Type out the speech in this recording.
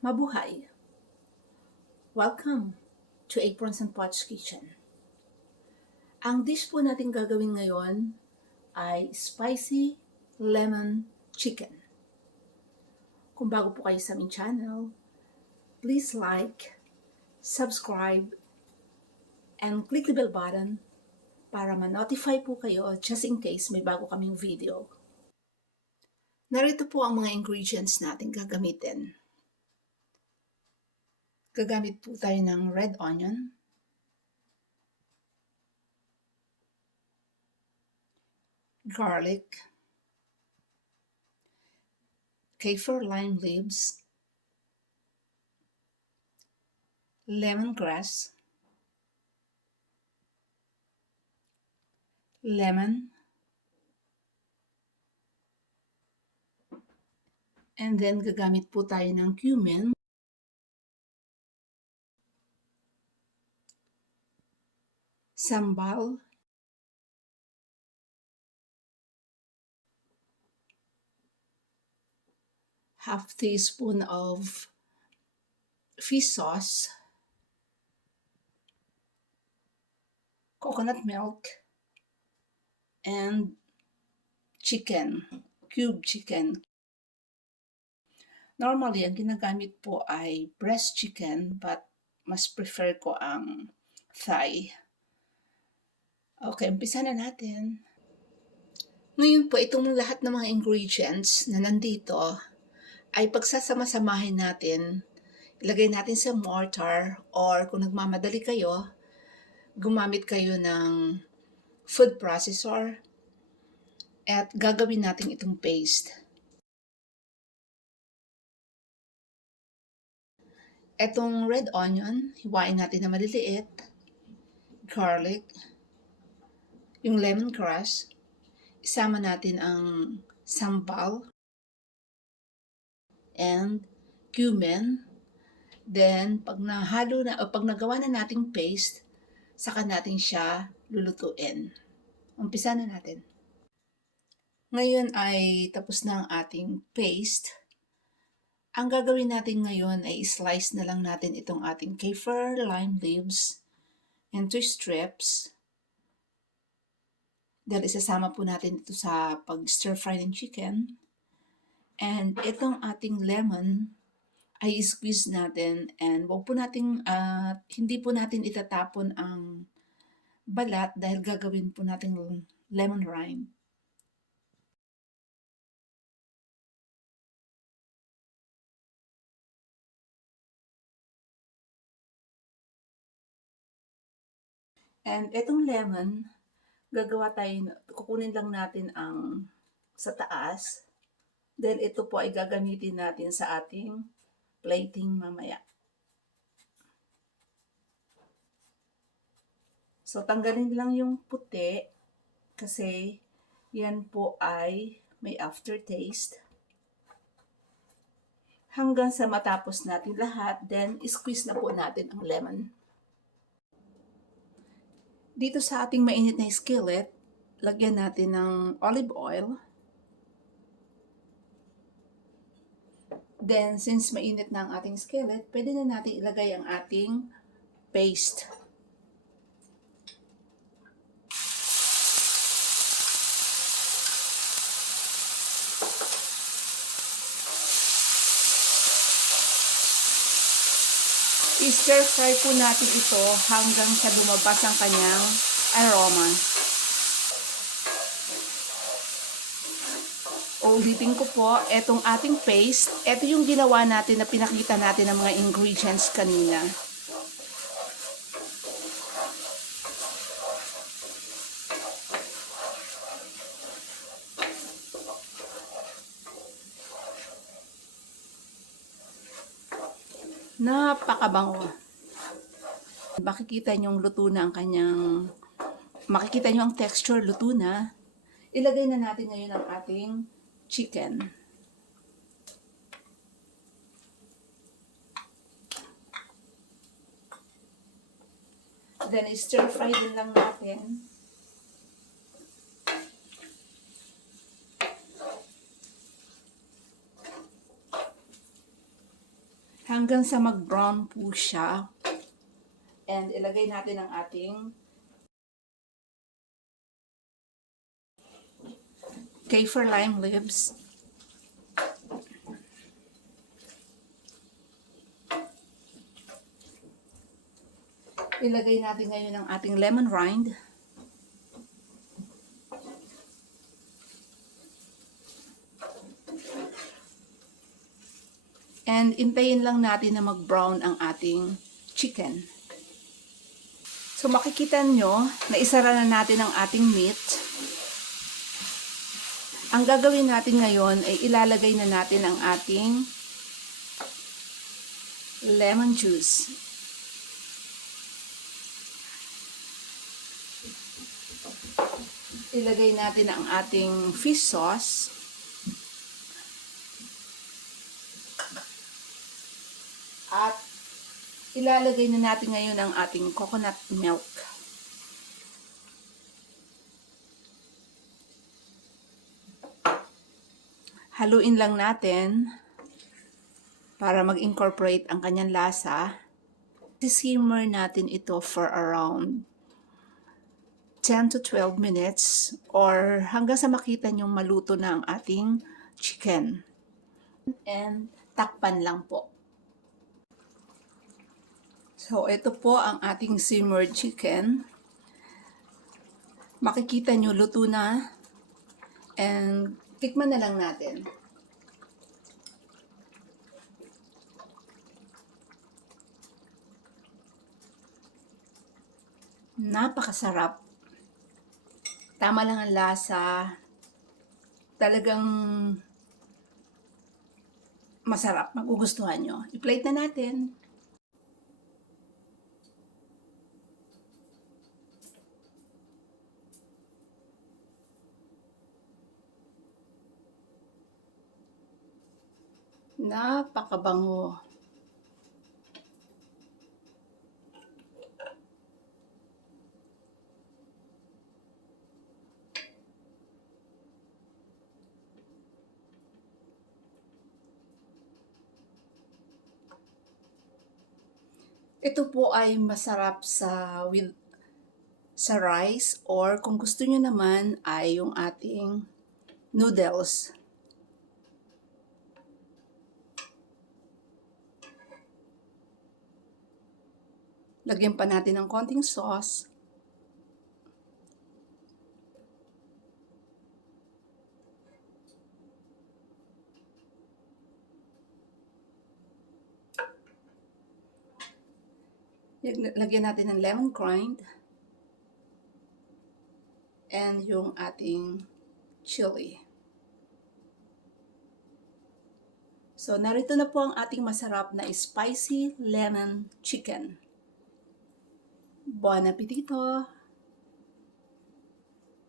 Mabuhay! Welcome to Aprons and Pots Kitchen. Ang dish po natin gagawin ngayon ay spicy lemon chicken. Kung bago po kayo sa aming channel, please like, subscribe, and click the bell button para ma-notify po kayo just in case may bago kaming video. Narito po ang mga ingredients natin gagamitin. Gagamit po tayo ng red onion, garlic, kaffir lime leaves, lemongrass, lemon, and then gagamit po tayo ng cumin, sambal, half teaspoon of fish sauce, coconut milk, and chicken, cube chicken. Normally, ang ginagamit po ay breast chicken, but mas prefer ko ang thigh. Okay, umpisa na natin. Ngayon po, itong lahat ng mga ingredients na nandito ay pagsasama-samahin natin, ilagay natin sa mortar, or kung nagmamadali kayo, gumamit kayo ng food processor, at gagawin natin itong paste. Etong red onion, hiwain natin na maliliit, garlic, yung lemongrass, isama natin ang sambal, and cumin. Then, pag nahalo na, o pag nagawa na nating paste, saka natin siya lulutuin. Umpisa na natin. Ngayon ay tapos na ang ating paste. Ang gagawin natin ngayon ay slice na lang natin itong ating kaffir lime leaves into strips. Dahil isasama po natin ito sa pag-stir fry ng chicken. And itong ating lemon ay squeeze natin, and wag po natin, hindi po natin itatapon ang balat dahil gagawin po natin lemon rind. And itong lemon, kukunin lang natin ang sa taas. Then ito po ay gagamitin natin sa ating plating mamaya. So tanggalin lang yung puti kasi yan po ay may aftertaste. Hanggang sa matapos natin lahat, then squeeze na po natin ang lemon. Dito sa ating mainit na skillet, lagyan natin ng olive oil. Then, since mainit na ang ating skillet, pwede na natin ilagay ang ating paste. I-stir fry po natin ito hanggang sa lumabas ang kanyang aroma. Ulitin ko po, etong ating paste, eto yung ginawa natin na pinakita natin ng mga ingredients kanina. Napakabango. Makikita nyo ang luto na ang kanyang, makikita nyo ang texture, luto na. Ilagay na natin ngayon ang ating chicken. Then, stir fry din lang natin. hanggang sa mag-brown po siya. And ilagay natin ang ating kaffir lime leaves. Ilagay natin ngayon ang ating lemon rind. And intayin lang natin na mag-brown ang ating chicken. So makikita nyo na isara na natin ang ating meat. Ang gagawin natin ngayon ay ilalagay na natin ang ating lemon juice. Ilagay natin ang ating fish sauce. At ilalagay na natin ngayon ang ating coconut milk. Haluin lang natin para mag-incorporate ang kanyang lasa. Simmer natin ito for around 10 to 12 minutes or hanggang sa makita nyong maluto na ang ating chicken. And takpan lang po. So, ito po ang ating simmered chicken. Makikita nyo, luto na. And, tikman na lang natin. Napakasarap. Tama lang ang lasa. Talagang masarap. Magugustuhan nyo. I-plate na natin. Napakabango. Ito po ay masarap sa rice or kung gusto nyo naman ay yung ating noodles. Lagyan pa natin ng konting sauce. Lagyan natin ng lemon rind. And yung ating chili. So, narito na po ang ating masarap na spicy lemon chicken. Buon appetito!